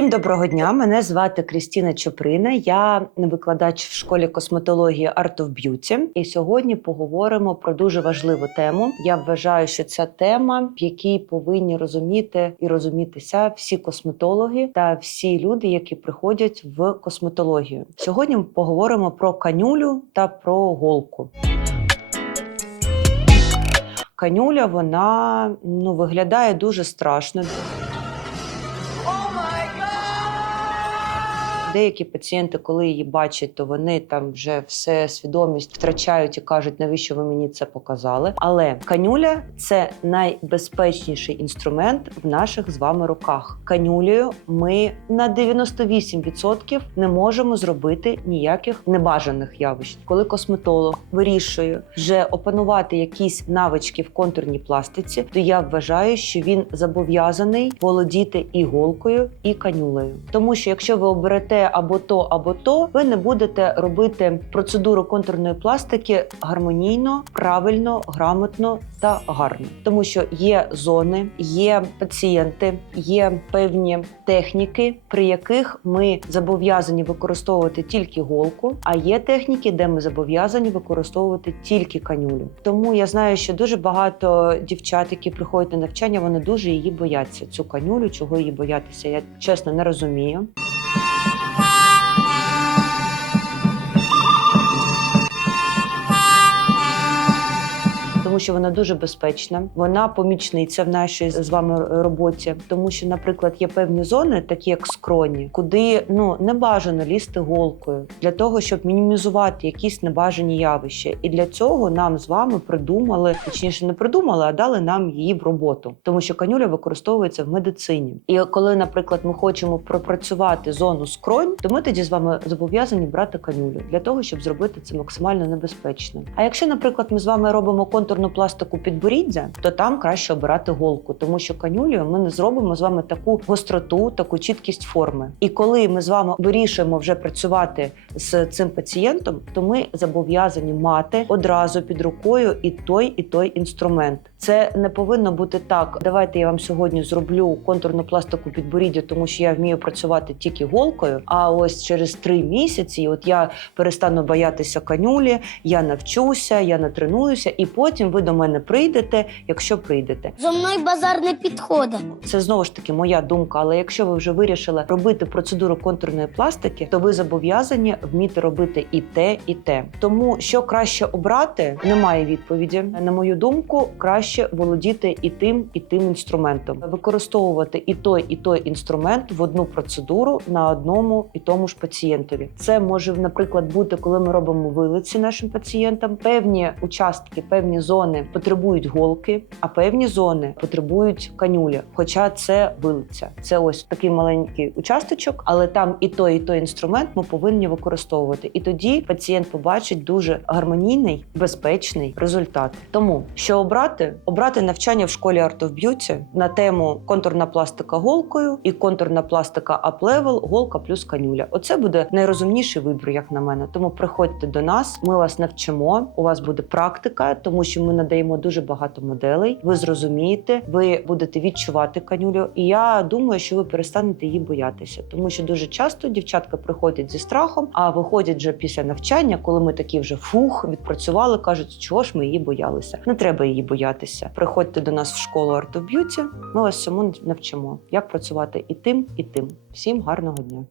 Всім доброго дня. Мене звати Крістіна Чоприна. Я викладач в школі косметології Art of Beauty. І сьогодні поговоримо про дуже важливу тему. Я вважаю, що ця тема, в якій повинні розуміти і розумітися всі косметологи та всі люди, які приходять в косметологію. Сьогодні ми поговоримо про канюлю та про голку. Канюля вона ну виглядає дуже страшно. Деякі пацієнти, коли її бачать, то вони там вже все свідомість втрачають і кажуть, навіщо ви мені це показали. Але канюля це найбезпечніший інструмент в наших з вами руках. Канюлею ми на 98% не можемо зробити ніяких небажаних явищ. Коли косметолог вирішує вже опанувати якісь навички в контурній пластиці, то я вважаю, що він зобов'язаний володіти і голкою, і канюлею. Тому що якщо ви оберете або то, або то, ви не будете робити процедуру контурної пластики гармонійно, правильно, грамотно та гарно, тому що є зони, є пацієнти, є певні техніки, при яких ми зобов'язані використовувати тільки голку, а є техніки, де ми зобов'язані використовувати тільки канюлю. Тому я знаю, що дуже багато дівчат, які приходять на навчання, вони дуже її бояться. Цю канюлю, чого її боятися, я чесно не розумію. Що вона дуже безпечна, вона помічниця в нашій з вами роботі. Тому що, наприклад, є певні зони, такі як скроні, куди ну не бажано лізти голкою для того, щоб мінімізувати якісь небажані явища. І для цього нам з вами придумали, точніше, не придумали, а дали нам її в роботу, тому що канюля використовується в медицині. І коли, наприклад, ми хочемо пропрацювати зону скронь, то ми тоді з вами зобов'язані брати канюлю для того, щоб зробити це максимально небезпечно. А якщо, наприклад, ми з вами робимо контурну пластику підборіддя, то там краще обирати голку, тому що канюлею ми не зробимо з вами таку гостроту, таку чіткість форми. І коли ми з вами вирішуємо вже працювати з цим пацієнтом, то ми зобов'язані мати одразу під рукою і той, і той інструмент. Це не повинно бути так. Давайте я вам сьогодні зроблю контурну пластику підборіддя, тому що я вмію працювати тільки голкою. А ось через три місяці, от я перестану боятися канюлі, я навчуся, я натренуюся, і потім ви до мене прийдете, якщо прийдете. Зо мною базар не підходить. Це знову ж таки моя думка. Але якщо ви вже вирішили робити процедуру контурної пластики, то ви зобов'язані вміти робити і те, і те. Тому що краще обрати, немає відповіді. На мою думку, краще володіти і тим, і тим інструментом, використовувати і той, і той інструмент в одну процедуру на одному і тому ж пацієнтові. Це може, наприклад, бути, коли ми робимо вилиці нашим пацієнтам. Певні участки, певні зони потребують голки, а певні зони потребують канюлі. Хоча це вилиця. Це ось такий маленький участочок, але там і той, і той інструмент ми повинні використовувати. І тоді пацієнт побачить дуже гармонійний, безпечний результат. Тому що обрати, обрати навчання в школі Art of Beauty на тему контурна пластика голкою і контурна пластика Level, голка плюс канюля. Оце буде найрозумніший вибір, як на мене. Тому приходьте до нас, ми вас навчимо. У вас буде практика, тому що ми надаємо дуже багато моделей. Ви зрозумієте, ви будете відчувати канюлю. І я думаю, що ви перестанете її боятися, тому що дуже часто дівчатка приходять зі страхом, а виходять вже після навчання, коли ми такі вже фух відпрацювали, кажуть, чого ж ми її боялися. Не треба її боятися. Приходьте до нас в школу Art of Beauty, Ми вас всьому навчимо, як працювати і тим, і тим. Всім гарного дня.